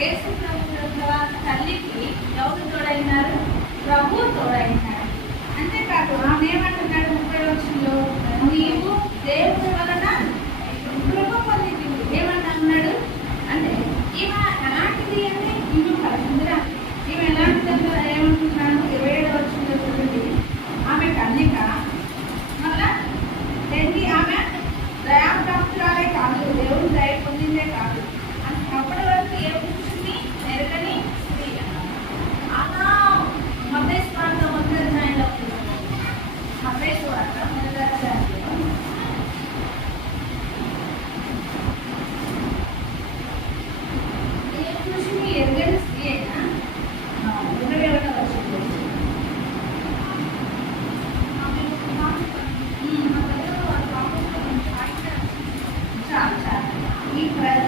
యేసు ప్రభు తల్లికి ఎవరు తోడైనారు? ప్రభు తోడైనారు. అంతేకాదు ఆమె ఏమంటున్నాడు 30వ వచనంలో, నీవు దేవుని వలన కృప పొందితివి. ఏమంటున్నాడు అంటే ఈమె ఎలాంటిది అంటే ఈమె పరిశుద్ధురా. ఈమె ఎలాంటిది ఏమంటున్నాడు 27వ వచనంలో చూడండి. ఆమె కన్యక, మళ్ళా ఆమె దయాప్రాప్తురాలే కాదు, దేవుని దయ పొందిందే కాదు. అప్పటి వరకు ఏ పురుషుని ఎరగని స్త్రీ. అలా మత్తయి సువార్త 1వ అధ్యాయంలో మత్తయి సువార్త 1వ అధ్యాయంలో ఏ పురుషుని ఎరగని స్త్రీ అయినా 21వ వచనంలో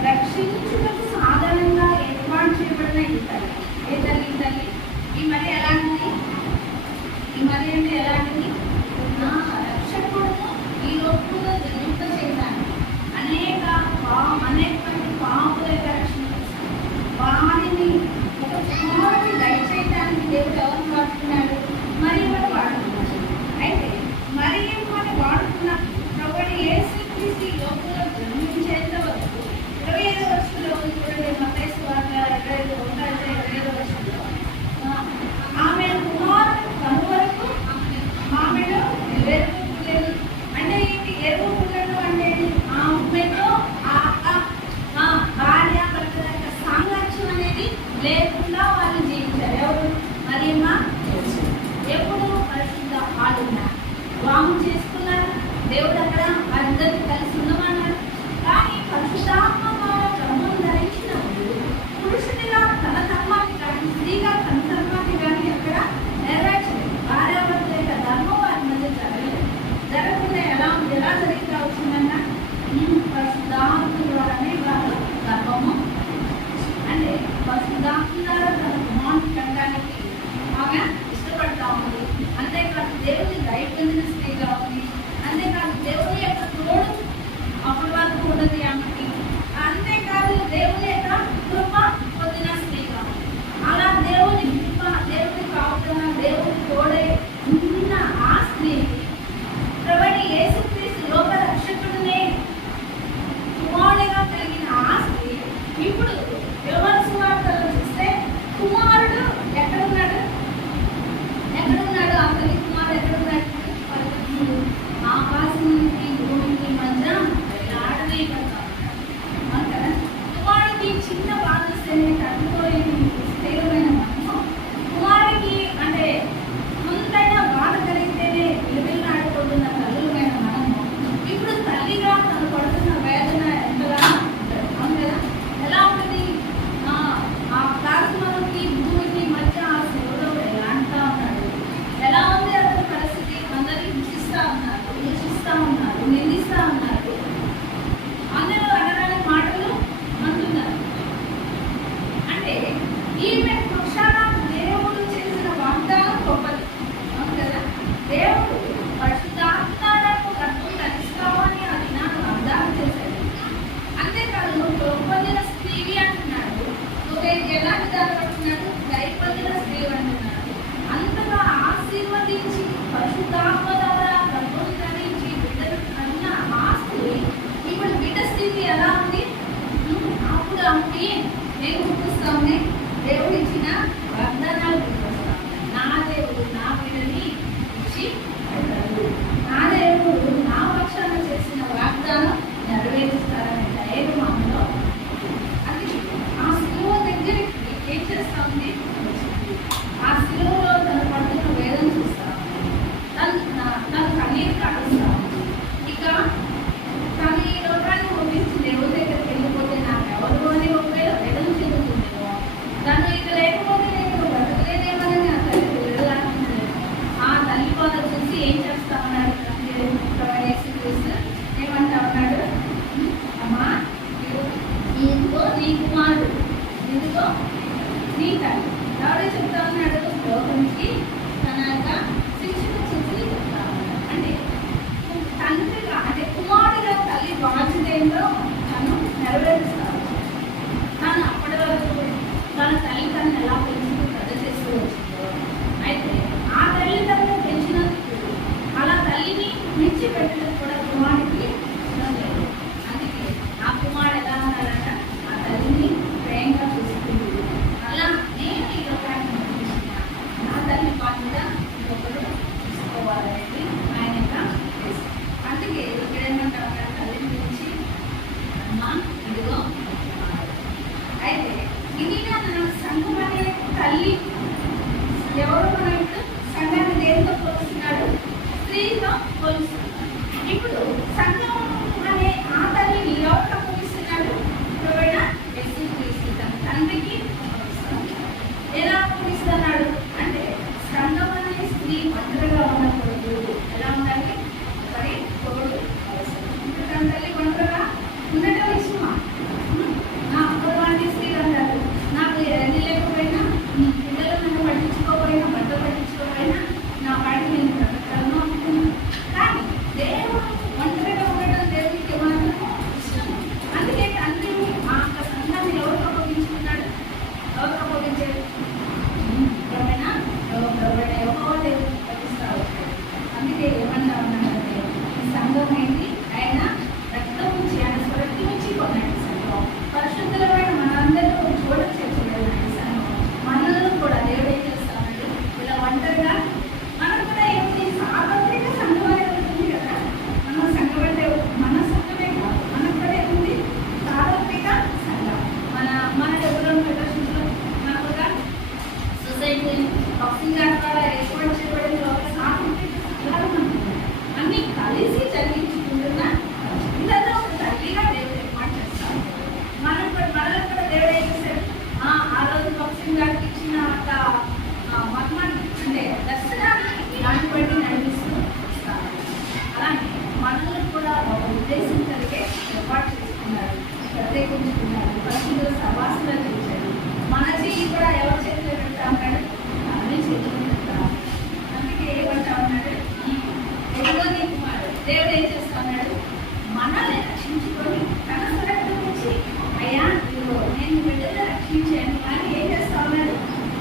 రక్షించుటకు సాధారణంగా ఏర్పాటు చేయబడిన ఈ తల్లి ఈ మరి ఎలాంటిది? ఈ మరి అంటే ఎలాంటిది? రక్షకుడును ఈ లోకంలో జన్మింప చేశాను. అనేక మంది పాపుల యొక్క రక్షణ వారిని ఒక కుమారుని దయచేయడానికి దేవుడు ఎవరిని వాడుతున్నాడు? మరియమ్మని వాడుతున్నాడు. అయితే మరియమ్మని వాడుతున్న ప్రభువు యేసుక్రీస్తు ఈ లోకంలో జన్మించేంత వరకు 25వ వచనంలో చూడండి. మత్తయి సువార్త 25వ వచనంలో ఆమె కుమారుడు కను వరకు ఆమెలో ఎరువు పుల్లలు. అంటే ఏంటి ఎరువు పుల్లలు అంటే? ఆమెతో భార్య భర్తల యొక్క సాంగత్యం అనేది లేకుండా వాళ్ళు జీవించారు. ఎవరు? మరియమ్మ ఎప్పుడు పరిశుద్ధ ఆడున్నా వాము చేసుకున్నారు. దేవుడు అక్కడ వారిద్దరికి కలిసి ఉండమన్నాడు. కానీ పరిశుద్ధాత్మ ధర్మం ధరించినప్పుడు పురుషుడిగా తన ధర్మాన్ని కానీ స్త్రీగా తన ధర్మాన్ని కానీ అక్కడ నెరవేర్చలేదు. భార్యాభర్తల యొక్క ధర్మం వారి మధ్య జరగకుండా ఎలా జరిగితే వచ్చిందన్న పరిశుద్ధాత్మ ద్వారానే వారు ధర్మము అంటే పరిశుద్ధాత్మ ద్వారా తన కుమారుని కనడానికి ఆమె ఇష్టపడతా ఉంది. అంతేకాదు దేవుని దయ పొందిన స్త్రీగా ఉంది. అంతేకాదు దేవుని యొక్క తోడు అప్పటి వరకు ఉన్నది ఆమెకి. అంతేకాదు దేవుని యొక్క కృప పొందిన స్త్రీగా ఉంది. అలా దేవుని కృప, దేవుని కాపుదల, దేవుని తోడే ఉన్న ఆ స్త్రీకి ప్రభువైన యేసుక్రీస్తు లోక రక్షకుడినే కుమారుడిగా కలిగిన ఆ స్త్రీ ఇప్పుడు యోహాను సువార్తలో చూస్తే కుమారుడు ఎక్కడున్నాడు? ఆ తల్లి కుమారుడు ఎక్కడున్నాడు? ఆకాశానికి భూమికి మధ్య ఆడనే కదా. కుమారుడికి చిన్న బాధస్తేనే తట్టుకోలేని స్థిరమైన మనసు. కుమారుడికి అంటే ముందైన బాధ కలిగితేనే విలువలాడిపోతున్న తల్లులమైన మనము ఇప్పుడు తల్లిగా తను పడుతున్న వేదన ఎంతగా ఉంటుంది. అవును కదా? ఎలా ఉంటుంది? ఆకాశముకి భూమికి మధ్య ఆ శివుడు ఎలా అంటా ఉన్నాడు. ఎలా ఉంది అతని పరిస్థితి? అందరినీ హింసిస్తూ ఉన్నారు, నిందిస్తూ ఉన్నారు. అందరూ అనరాని మాటలు అంటున్నారు. అంటే ఈమె పక్షాన దేవుడు చేసిన వాగ్దానం గొప్పది. అవును కదా? దేవుడు పరిశుద్ధాత్మకు గర్భం ధరిస్తావని అది నాకు వాగ్దానం చేశాడు. అంతేకాదు నువ్వు పొందిన స్త్రీవి అంటున్నాడు. నువ్వు ఎలాంటి దాన్ని పడుతున్నాడు? దయ పొందిన స్త్రీ అంటున్నాడు. అంతగా ఆశీర్వదించి పరిశుద్ధాత్మ ద్వారా గర్భం ధరించి బిడ్డను కన్న ఆ స్త్రీ ఇప్పుడు బిడ్డ స్థితి ఎలా ఉంది? అప్పుడు ఆమె నేను గుర్తిస్తామని దేవుడు ఇచ్చిన వాగ్దానాలు గుర్తిస్తాను. నా దేవుడు నా బిడ్డని ఇచ్చి నా దేవుడు నా పక్షాన చేసిన వాగ్దానం నెరవేరుస్తారనే ధైర్యం ఆమెలో. అది ఆ శిలువ దగ్గరికి ఏం చేస్తా ఉంది? ఆ శిలువలో తను పడుతున్న వేదన చూస్తా తను కన్నీరు కాడుస్తా ఉంది. ఇక తను ఈ లోకాన్ని పంపించి దేవుడి దగ్గరికి వెళ్ళిపోతే నాకు ఎవరు అని ఒక వేదన చెందుతుందేమో. తను ఇక లేకపోతే నేను బ్రతకలేదేమని ఆ తల్లి వెళ్ళాలనుకున్నాను. ఆ తల్లి బాధ చూసి ఏం చేస్తా ఉన్నాడు? యేసుక్రీస్తు ఏమంటా ఉన్నాడు? అమ్మా ఇదిగో నీ కుమారుడు, ఇదిగో నీ తల్లి. ఎవరే చెప్తా ఉన్నాడు? లోకానికి తన యొక్క శిక్షణ చూసి చెప్తా ఉన్నాడు. అంటే తండ్రిగా అంటే స్త్రీతో పోలుస్తున్నారు. ఇప్పుడు సంఘం అనే ఆ తల్లిని ఎవరితో పోలిస్తున్నాడు? ఎవరైనా యేసుక్రీస్తు తన తండ్రికి పోలిస్తున్నాడు. ఎలా పోలిస్తున్నాడు అంటే సంఘం అనే స్త్రీ ఒంటరిగా ఉండకూడదు. ఎలా ఉండాలి? ఒకరి తోడు అవసరం. తన తల్లి ఒంటరిగా ఉండటం ఇష్టమా? నా అప్పటి స్త్రీ అంటారు, నాకు ఎన్ని లేకపోయినా పిల్లలు నన్ను పట్టించుకోకపోయినా బట్టలు పట్టించుకోకపోయినా నా వాడికి నేను బ్రతకలను అనుకున్నాను. కానీ దేవుడు ఒంటరిగా ఉండటం దేవుడికి మాత్రం ఇష్టం. అందుకే తండ్రిని ఆ యొక్క సంఘాన్ని ఎవరికి అప్పగించుకున్నాడు? ఎవరికి అప్పగించాడు? ఎవరైనా ఎవరో దేవుడిని అప్పగిస్తా ఉంటాడు. అందుకే ఏమన్నా ఉన్నాడంటే ఈ సంఘం ఏంటి? ఆయన రక్తం నుంచి ఆయన స్వరక్తి నుంచి కొన్నాడు సంఘం. పరిశుద్ధులమైన మనందరూ చూడ చేర్చబడినాడు సంఘం. మనల్ని కూడా దేవుడు ఏం చేస్తాడు? ఇలా ఒంటరిగా మనం కూడా ఏమిటి సార్వత్రిక సంఘం అనేది ఉంటుంది కదా. మన సంఘం అంటే మన సంఘమే కాదు, మనకు కూడా ఏముంది? సార్వత్రిక సంఘం. మన ఎవరైనా ప్రదర్శనలో మనకు ఒక సొసైటీ బాక్సింగ్ ద్వారా ఏర్పాటు చేయబడిన ఒక సార్వత్రిక సంఘాలు ఉంటుంది. అన్ని కలిసి జరిగించుకుంటున్న ఇళ్ళలో ఒక తల్లిగా దేవుడు ఏర్పాటు చేస్తాడు. మనల్ని కూడా దేవుడు ఏం చేశాడు? ఆ రోజు బాక్సింగ్ గారికి ఇచ్చిన మర్మాన్ని అంటే దర్శనాన్ని ఇలాంటి బట్టి నడిపిస్తూ ఇస్తారు. అలానే మనల్ని కూడా ఒక ఉద్దేశం కలిగే ఏర్పాటు చేసుకున్నారు, ప్రత్యేకించుకున్నారు, పరిశుద్ధ సభాసులు చేశారు. మన చెయ్యి కూడా ఎవరి చేతిలో పెడతా ఉన్నాడు? అన్ని చేతిలో పెడతా. అందుకే ఏమంటా ఉన్నాడు? ఎదుగో నీ కుమారుడు. దేవుడు ఏం చేస్తా ఉన్నాడు? మనల్ని రక్షించుకొని తన స్వరక్తం నుంచి అయ్యా ఇదిగో నేను బిడ్డలు రక్షించాను కానీ ఏం చేస్తా ఉన్నాడు?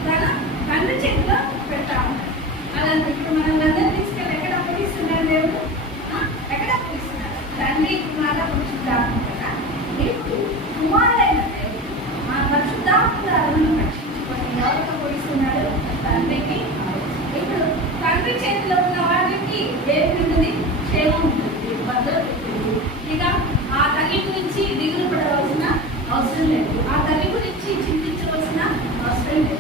తన తండ్రి చేతిలో పెడతా ఉన్నాడు. అలాంటి ఇప్పుడు మనల్ని తీసుకెళ్ళి ఎక్కడ అప్పగిస్తున్నాడు దేవుడు? ఎక్కడ అప్పగిస్తున్నాడు? తండ్రి కుమార పరిశుద్ధాత్మ కదా. ఇప్పుడు కుమారుడైన దేవుడు మన పరిశుద్ధాత్మను రక్షించుకొని ఎవరితో పోలిస్తున్నాడు? తండ్రికి. ఇప్పుడు తండ్రి చేతిలో ఉన్న వారికి ఏమి ఉంటుంది? క్షేమం ఉంటుంది, భద్రత ఉంటుంది. ఇక ఆ తల్లి గురించి దిగులు పడవలసిన అవసరం లేదు. ఆ తల్లి గురించి చింతించవలసిన అవసరం లేదు.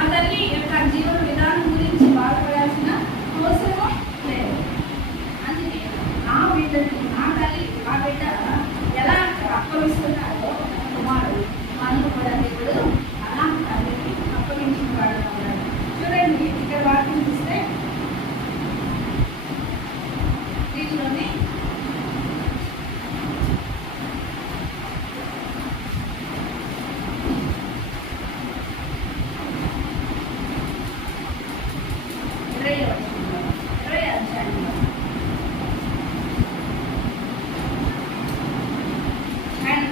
ఆ తల్లి యొక్క జీవన విధానం గురించి బాధపడాల్సిన అవసరం లేదు. అందుకే ఆ బిడ్డని ఆ తల్లి ఆ బిడ్డ ఎలా అప్పగిస్తున్నారో కుమారుడు మనల్ని కూడా దేవుడు అలా తల్లికి అప్పగించిన వాడు అన్నాడు. చూడండి ఇక్కడ వాక్యం చూస్తే దీంట్లోనే ఆయన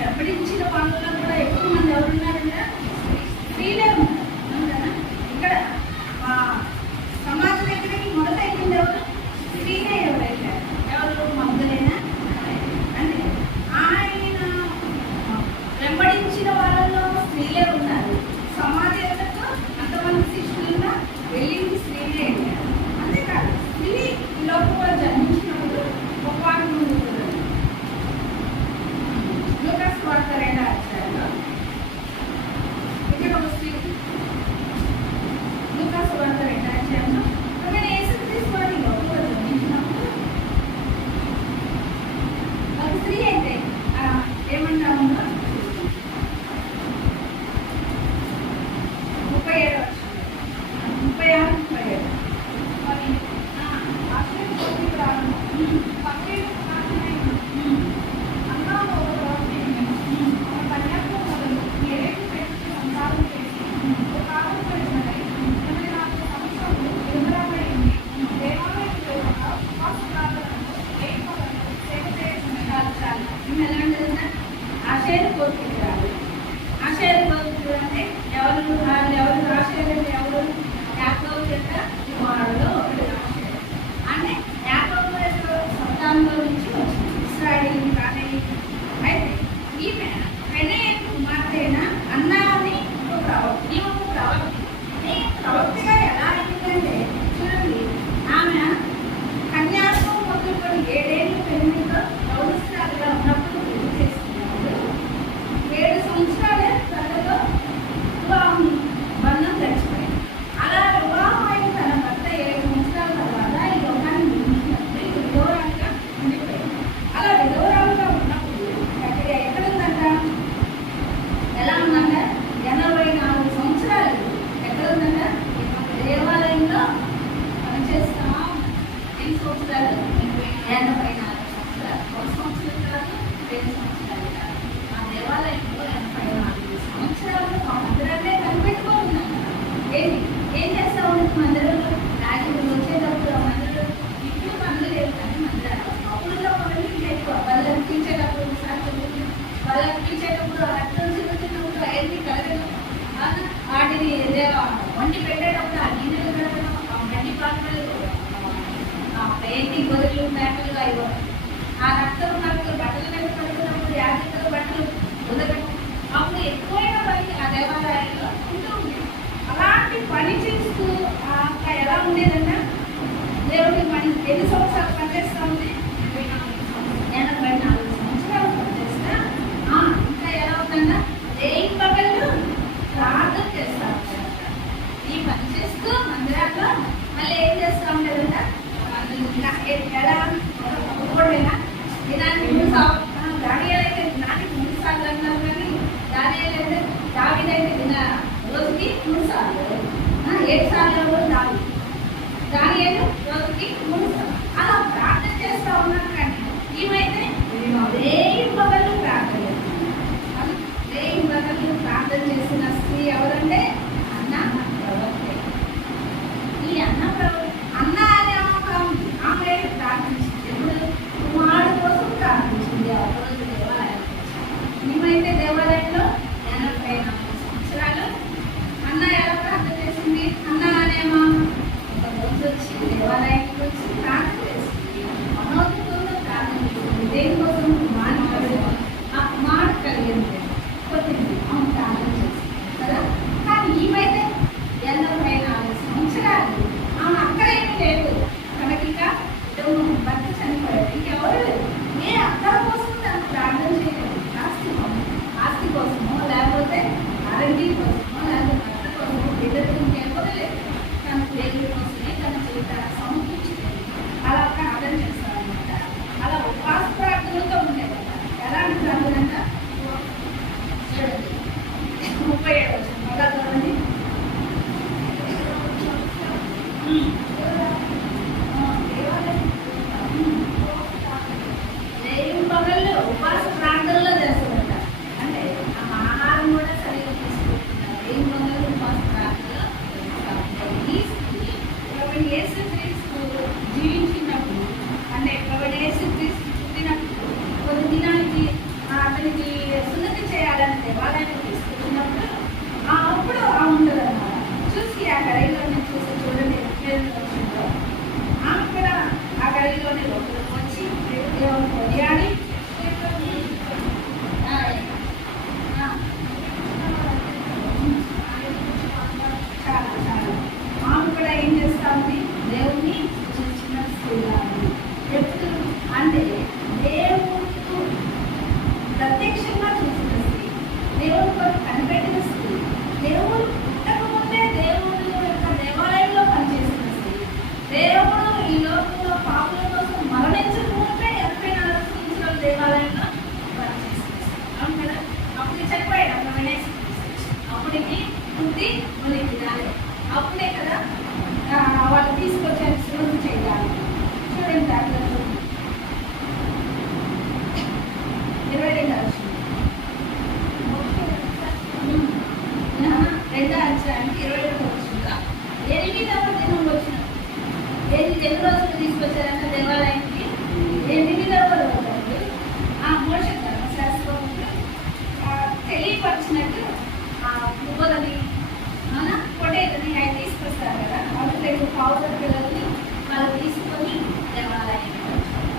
సంవత్సరాలు 84 సంవత్సరాలు. 1 సంవత్సరం కాదు, 2 సంవత్సరాలు కాదు. ఆ దేవాలయంలో 84 సంవత్సరాలు ఆ మందిరాన్నే కనిపెట్టుకోనున్నాం. ఏంటి ఏం చేస్తా ఉంటుంది మందిరంలో? రాజులు వచ్చేటప్పుడు ఆ మందిరంలో ఇప్పుడు పనులు లేవు కానీ మందిరాలు అప్పుడులో పనులు ఎక్కువ. వాళ్ళు అనిపించేటప్పుడు వాళ్ళు అనిపించేటప్పుడు రక్తం చిరుగుతున్నప్పుడు అవన్నీ కలగడం, వాటిని వండి పెట్టేటప్పుడు ఆ గిన్నెలు కడగడం, ఆ గడ్డి పాత్రలు ఏంటి గొర్రెలు మేకలుగా ఇవ్వడం, ఆ రక్తం మనకు బట్టలు మీద పడుతున్నప్పుడు యాజకులు బట్టలు ఉదగడం, అప్పుడు ఎక్కువైన పని ఆ దేవాలయాల్లో ఉంటూ ఉండేది. అలాంటి పని చేస్తూ ఆ అక్క ఎలా ఉండేదన్నా దేవుడికి మనం ఎన్ని సంవత్సరాలు పనిచేస్తూ ఉంది? 84 సంవత్సరాలు పనిచేస్తా ఇంకా ఎలా ఉందన్నా రేయి పగళ్ళు ప్రార్థన చేస్తా ఉంటారు. ఈ పని చేస్తూ మందిరాల్లో మళ్ళీ ఏం చేస్తూ ఉండేదంట? ఎలా ఒప్పుకోడేనా దానికి 3 సార్లు దానియాలైతే దానికి 3 సార్లు అన్నారు కానీ దానియాలైతే దావీదైతే రోజుకి 3 సార్లు 7 సార్లు దానియాలు రోజుకి 3 సార్లు అలా ప్రార్థన చేస్తూ ఉన్నారు. కానీ ఏమైతే రేయి పగళ్ళు ప్రార్థన రేయి పగళ్ళు ప్రార్థన చేసిన స్త్రీ ఎవరంటే అన్న ప్రవక్తే. ఈ అన్న అనే ఆమె ప్రార్థించింది. ఎప్పుడు? కుమారుడు కోసం ప్రార్థించింది. ఒకరోజు దేవాలయం మేమైతే దేవాలయంలో 84 సంవత్సరాలు అన్న ఎలా ప్రార్థన చేసింది? అన్న అనేమా ఒక రోజు వచ్చి దేవాలయానికి వచ్చి ప్రార్థన చేసింది. మనోదయంతో ప్రార్థన చేసింది. దేనికోసం? ఆ కుమారుడు కలిగింది కొద్దింది ఆమె ప్రార్థన చేసింది కదా. కానీ ఈమైతే 84 సంవత్సరాలు ఆమె అక్కడేమీ లేదు. తనకిక భర్త చనిపోయాడు, ఇంకెవరు లేదు. ఏ అక్కడ కోసం తను ప్రార్థన చేయలేదు. ఆస్తి కోసమో లేకపోతే ఆరోగ్యం కోసమో లేకపోతే భర్త కోసమో బిడ్డలు ఇంకెవరు లేదు. తన దేవుడి కోసమే తన జీవితాన్ని సమకూర్చులేదు. అలా ప్రార్థన చేస్తారనమాట. అలా ఉపవాస ప్రార్థనలతో ఉండేదట. ఎలాంటి ప్రార్థన అంట? 37 వచ్చింది మళ్ళా చూడండి. రేయి పగళ్ళు ఉపవాస ప్రార్థనలో చేస్తుందట. అంటే ఆ ఆహారం కూడా సరిగ్గా తీసుకుంటున్నారు. రేయి పగళ్ళు ఉపవాస ప్రార్థనలో యేసుక్రీస్తు జీవించినప్పుడు, అంటే యేసుక్రీస్తు పుట్టినప్పుడు కొన్ని దినానికి అతనికి సున్నతి చేయాలని దేవాలయానికి తీసుకొచ్చినప్పుడు అప్పుడు ఉంటుంది అన్నమాట. చూసి ఆ గడిలోనే చూడండి వచ్చిందో ఆమె కూడా ఆ గడిలోనే లోపలికి వచ్చి దేవుని కొనియాడి చాలా చాలా ఆమె కూడా ఏం చేస్తా ఉంది? దేవుణ్ణి చిన్న స్త్రీగా ఉంది. ఎప్పుడు అంటే దేవుడు ప్రత్యక్షంగా చూసిన స్త్రీ, దేవుడు కొరకు కనిపెట్టిన స్త్రీ, దేవుడు పుట్టకముందే దేవుడు యొక్క దేవాలయంలో పనిచేసిన స్త్రీ, దేవుడు ఈ లోకంలో పాపుల కోసం మరణించకముందే 84 సంవత్సరాలు దేవాలయంలో పనిచేసిన స్త్రీ. అవును కదా. అప్పుడు చనిపోయాడు అప్పుడు అప్పటికి పుట్టి మనకి రాలేదు. అప్పుడే కదా వాళ్ళు తీసుకొచ్చారు సులువు చేయాలి. చూడండి దాంట్లో 22 అధ్యాయానికి 22 వచ్చిందా 8వ దినం వచ్చిన ఎన్ని రోజులు తీసుకొచ్చారంట దేవాలయానికి? 8వ రోజు ఆ మోషే ధర్మశాస్త్రం తెలియపరిచినట్టు ఆ పువ్వులని పొటేలని ఆయన తీసుకొస్తారు కదా. అప్పుడు పౌడర్ పిల్లల్ని వాళ్ళు తీసుకొని దేవాలయానికి వచ్చారు.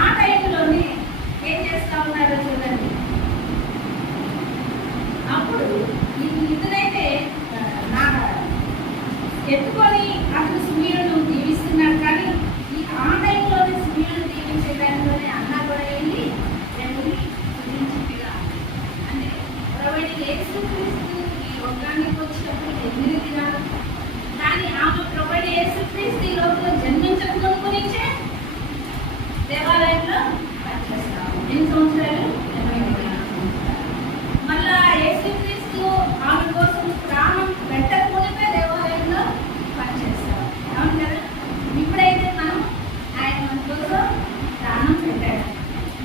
ఆ టైంలోనే ఏం చేస్తా ఉన్నారో చూడండి. అప్పుడు ఇతనైతే ఎత్తుకొని అతను సుమీరును దీవిస్తున్నాడు. కానీ ఆ టైంలోనే సుమీరును దీవించే టైంలోనే అన్న కూడా వెళ్ళి దేవుని దీవించిగా అంటే యేసుక్రీస్తు ఈ లోకానికి వచ్చినప్పుడు 8 దినాలు. కానీ ఆమె ప్రభువైన యేసుక్రీస్తు ఈ లోకంలో జన్మించక గురించే దేవాలయంలో పనిచేస్తాము. ఎన్ని సంవత్సరాలు? 84 సంవత్సరాలు. మళ్ళా యేసుక్రీస్తు ఆమె కోసం ప్రాణం పెట్టకముందే దేవాలయంలో పనిచేస్తాం. అవును కదా. ఇప్పుడైతే మనం ఆయన కోసం ప్రాణం పెట్టాడు,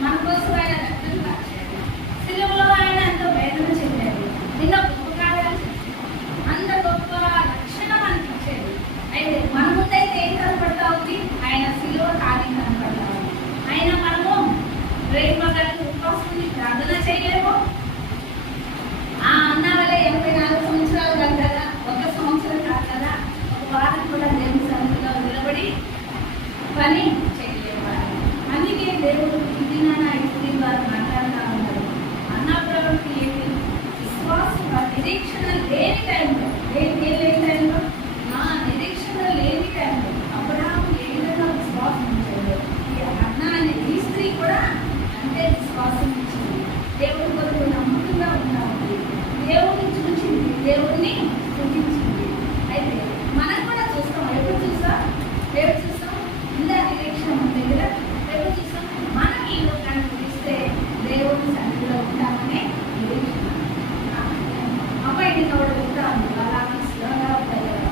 మన కోసం ఆయన రక్తం కాచాడు, సిలువలో ఆయన ఎంతో వేదన చెందాడు, ఎన్నో గొప్ప కార్యాలు చేశాడు, అంత గొప్ప రక్షణ మనకి ఇచ్చాడు. అయితే మన ముందైతే ఏం కనపడతా ఉంది? ఆయన సిలువ కార్యం కనపడతా ఉంది. ఆయన మనము ప్రేమ కలిగి ఉపవాసం ప్రార్థన చేయలేము. అన్న వల్ల 84 సంవత్సరాలు కాదు కదా, 1 సంవత్సరం కాదు కదా, ఒక వారం కూడా దేవుని సన్నిధిలో నిలబడి పని చేయలేవారు. అందుకే దేవుడు ఇది ఇప్పుడు వారు మాట్లాడుతూ ఉన్నారు. అన్న ప్రవృత్తి ఏంటి? విశ్వాసం నిరీక్షణ లేని టైంలో, లేని టైంలో, నిరీక్షణ లేని టైంలో అబ్రహాము ఏ విధంగా విశ్వాసం ఇచ్చాడు, ఈ అన్న అనే ఈ స్త్రీ కూడా అంతే విశ్వాసం ఇచ్చింది. దేవుడి కొరకు నమ్మకంగా ఉండాలి, దేవుడిని చూసింది, దేవుడిని చూపించింది. అయితే మనం కూడా చూస్తాం, ఎప్పుడు చూస్తాం ఇందా నిరీక్షణ మన దగ్గర ఎప్పుడు చూస్తాం? మనం ఈ లోకాన్ని చూస్తే దేవుడిని సన్నిధిలో ఉంటామనే నిరీక్షణ. అమ్మాయి నోడు వెళ్తా ఉంది, అలా స్లోగా ఉంటాయి కదా,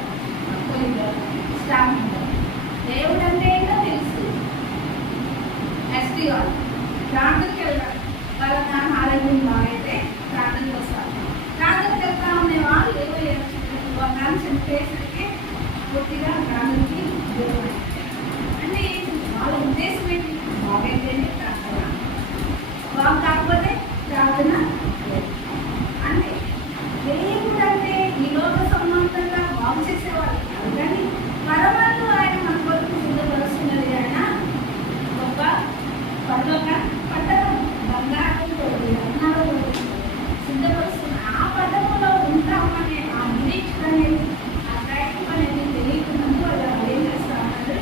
స్టార్ట్ ఉంటుంది. దేవుడు అంటే ఏంటో తెలుసు. ఎస్టీ వాళ్ళు ప్రార్థనకి వెళ్తారు, వాళ్ళ నాన్న ఆరోగ్యం బాగైతే ప్రార్థనకి వస్తారు. ప్రార్థనకి వెళ్తా ఉండే వాళ్ళు ఏవో వాళ్ళు చనిపోయేసరికి పూర్తిగా ప్రార్థనకి దూరం అంటే వాళ్ళ ఉద్దేశం ఏంటి? బాగైతేనే ప్రార్థన, బాగు కాకపోతే ప్రార్థన లేదు. అంటే దేవుడు అంటే ఈ లోక సంబంధంగా బాగు చేసేవాళ్ళు కాదు, కానీ పరమాత్మ ఆయన మన కొరకు సిద్ధపరుస్తున్నది. ఆయన గొప్ప పరలోక పట్టణం బంగారంతో అన్నాడు సిద్ధపరుస్తున్న ఆ పట్టణంలో ఉంటామనే ఆ నిరీక్షణ అనేది, ఆ ప్రయత్నం అనేది తెలియకున్నందుకు వాళ్ళు ఏం చేస్తా ఉన్నారు?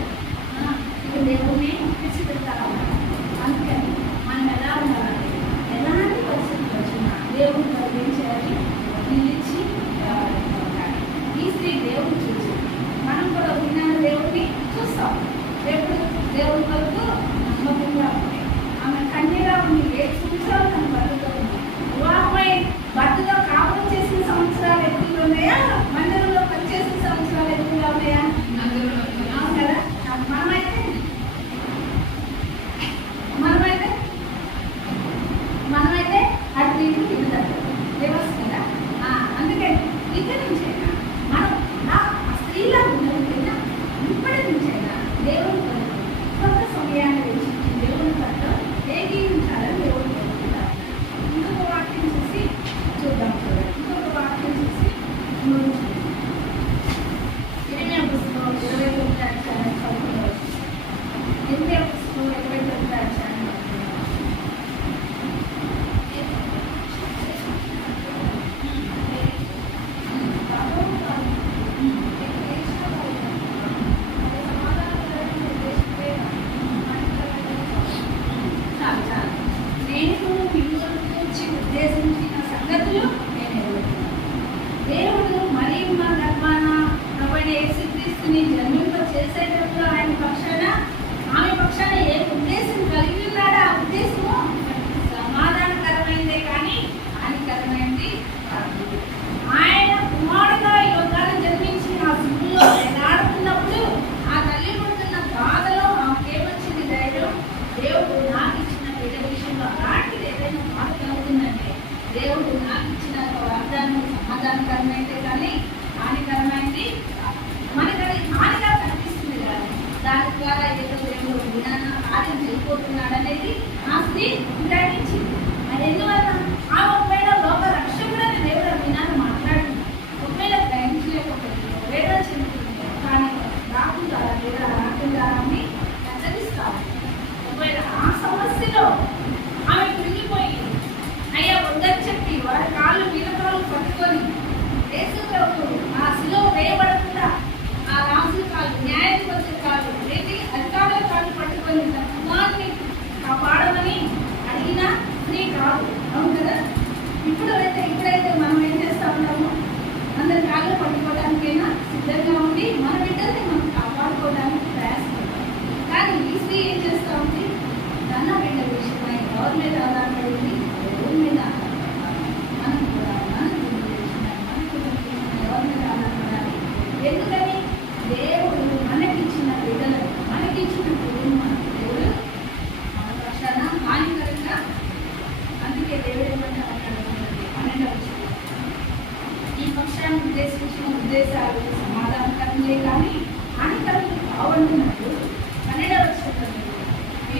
ఇక దేవుడిని విడిచిపెడతా ఉన్నారు. అందుకని మనం ఎలా ఉండాలి? ఎలాంటి పరిస్థితులు వచ్చినా దేవుడు ఏం చేయాలి? నిలిచి ఉండాలి. ఈ స్త్రీ దేవుడిని చూసి మనం కూడా విన్నాను, దేవుడిని చూస్తాం. దేవుడి వరకు నమ్మకంగా ఉంది. ఆమె కన్యగా ఉంది, 7 సంవత్సరాలు తన భర్తతో ఉంది. వివాహమై భర్తతో కాపురం చేసిన సంవత్సరాలు ఎక్కువగా ఉన్నాయా? మందిరంలో పనిచేసిన సంవత్సరాలు ఎక్కువగా ఉన్నాయా? అవును కదా. మనమైతే అటు ఇటు తిరుగుతారు వ్యవస్థ కదా. అందుకని ఇక్కడి నుంచైనా మనం ఆ స్త్రీలా ఉన్నందుకైనా ఇప్పటి నుంచైనా దేవుని కొరకు కొంత సమయాన్ని వెచ్చించి దేవుని పట్ల ఏకీవించాలని దేవుడు కోరుకుంటారు. ఇంకొక వాక్యం చూసి చూద్దాం. ఇంకొక వాక్యం చూసి ఇరిమియా పుస్తకం 29వ అధ్యాయం చదువుకోవచ్చు. ఇరిమియా పుస్తకం 29వ అధ్యాయం ఉద్దేశించిన సంగతులు దేవుడు మరియు మా గర్భాన కాబట్టి యేసుక్రీస్తుని జన్మింప చేసేటప్పుడు ఆయన పక్షాన ఆమె పక్షాన ఏ ఉద్దేశం కలిగి ఉన్నాడో ఆ ఉద్దేశము సమాధానకరమైనదే కానీ హానికరమైనది కాదు. ఆయన కుమారుడుగా ఈ లోకాన్ని జన్మించి ఆ శిశువులో వేలాడుతున్నప్పుడు ఆ తల్లి పడుతున్న బాధలో ఆమెకేమొచ్చింది ధైర్యం? దేవుడు నాకు ఇచ్చిన బిడ్డ విషయంలో అలాంటిది ఏదైనా బాధ కలుగుతుందంటే దేవుడు నాకు ఇచ్చిన వాగ్దానం సమాధానకరమైతే కానీ హానికరమైంది మనకి అది హానిగా కనిపిస్తుంది కానీ దాని ద్వారా ఏదో దేవుడు విధానం కార్యం చేయబోతున్నాడు అనేది ఆ స్త్రీ గ్రహించింది. అది ఎందువల్ల ఆ ఒకవేళ లోక రక్షకుడని దేవుడు విధానం మాట్లాడింది, ఒకవేళ గ్రహించలేకపోతుంది, వేరే చెందుతుంది, కానీ రాకు ద్వారా లేదా రాకుండారాన్ని హెచ్చరిస్తాము. ఒకవేళ ఆ సమస్యలో ఆమె కృంగిపోయి అయ్యా వద్దని చెప్పి వారి కాళ్ళు వీరకాలు పట్టుకొని యేసు ప్రభువు ఆ శిలువ వేయబడకుండా ఆ రాజుల కాళ్ళు, న్యాయాధిపతుల కాళ్ళు, అధికారుల కాళ్ళు పట్టుకొని తన కుమారుని కాపాడమని అడిగిన స్త్రీ కాదు. అవును కదా. ఇప్పుడైతే మనం ఏం చేస్తా ఉంటాము? అందరి కాళ్ళు పట్టుకోవడానికైనా సిద్ధంగా ఉండి మన బిడ్డల్ని మనం కాపాడుకోవడానికి ప్రయాసపడతాం. కానీ ఈ స్త్రీ ఏం చేస్తూ ఉంది? తన బిడ్డ విషయమై ఎవరి మీద ఆధారపడింది? దేవుని మీద ఆధారపడాలి. మనం కూడా మన బిడ్డ విషయమై ఎవరి మీద ఆధారపడాలి? ఎందుకని? దేవుడు మనకిచ్చిన బిడ్డలను, మనకిచ్చిన కుటుంబాన్ని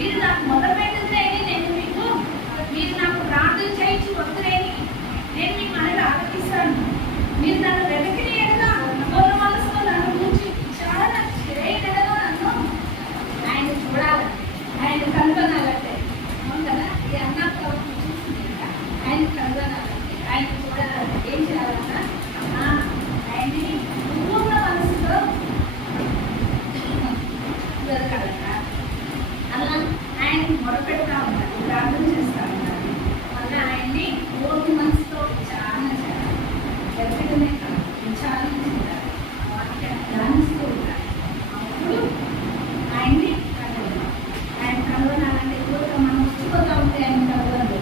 మీరు నాకు మొదలుపెట్టిందేని నేను మీకు, మీరు నాకు ప్రార్థన చేయించి వద్దులేని నేను మీ మనలో ఆలకిస్తాను. మీరు నన్ను వెనక్కి ఎడగా పూర్ణ మనసులో నన్ను గురించి చాలా చేయగలదో నన్ను ఆయన చూడాలి, ఆయన కనుగొనాలంటే. అవును కదా, ఈ అన్నాక చూస్తుంది కదా, ఆయన కనుగొనాలంటే, ఆయన చూడాలంటే ఏం చేయాలన్నా ఆయన్ని పూర్ణ మనసులో దొరకాలట. అలా ఆయన్ని మొదలుపెడతా ఉన్నారు, ప్రార్థన చేస్తా ఉన్నారు. మళ్ళీ ఆయన్ని పూర్ణ మనసుతో చాలా చేయాలి, ఎక్కడనే కాదు విచారించాలి, వాక్యాన్ని ధ్యానిస్తూ ఉండాలి. అప్పుడు ఆయన్ని కనుగొనాలి. ఆయన కనుగొనాలంటే ఎక్కువగా మనం మర్చిపోతూ ఉంటే ఆయన కనుగొనదు.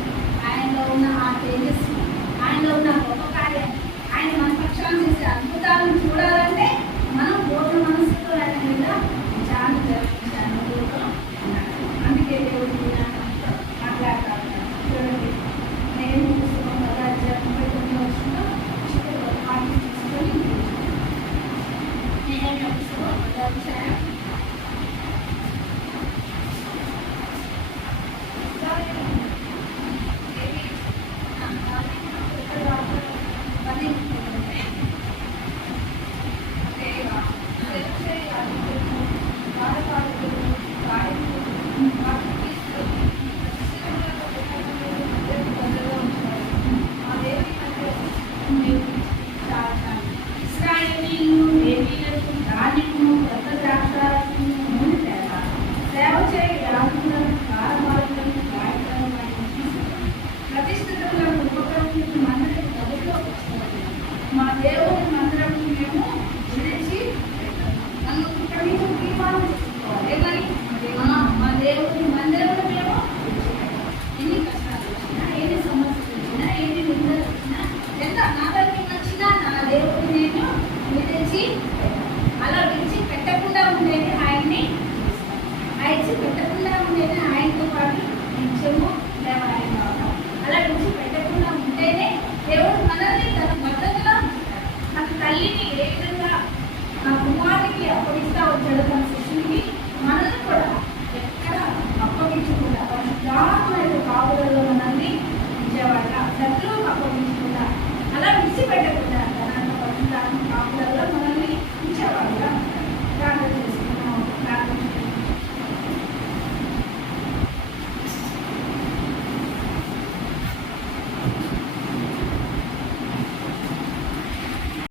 ఆయనలో ఉన్న ఆ తేజస్సు, ఆయనలో ఉన్న గొప్ప కార్యాన్ని, ఆయన మన పక్షాన్ని చేసే అద్భుతాలను చూడాలంటే మనం పూర్ణ మనసుతో ఆయన మీద విచారణ జరిపించాలి. అందుకే దేవుడు మాట్లాడతా ఉన్నాడు. చూడండి, నేను పుస్తకం 19 వచ్చిన పాఠం తీసుకొని నేను పుస్తకం అధ్యాయం మా దేవుని మందిరం మేము విడిచి ఇక్కడ మేము తీర్మానం చేసుకోవాలి. ఏమని? మా దేవుని మందిరంలో మేము ఎన్ని కష్టాలు వచ్చినా, ఎన్ని సమస్యలు వచ్చినా, ఎన్ని నిందలు వచ్చినా, ఎంత నాదరికి వచ్చినా నా దేవుని నేను విడిచి అలా విడిచి పెట్టకుండా ఉండేది ఆయన్ని ఆయన పెట్టకుండా ఉండేది ఆయనతో పాటు నిత్యము దేవాలయం కావడం. అలా విడిచి పెట్టకుండా ఉంటేనే దేవుడు మనల్ని తన మద్దతుగా మన తల్లిని ఏ విధంగా నా కుమారుడికి అప్పగిస్తా వచ్చాడు, తన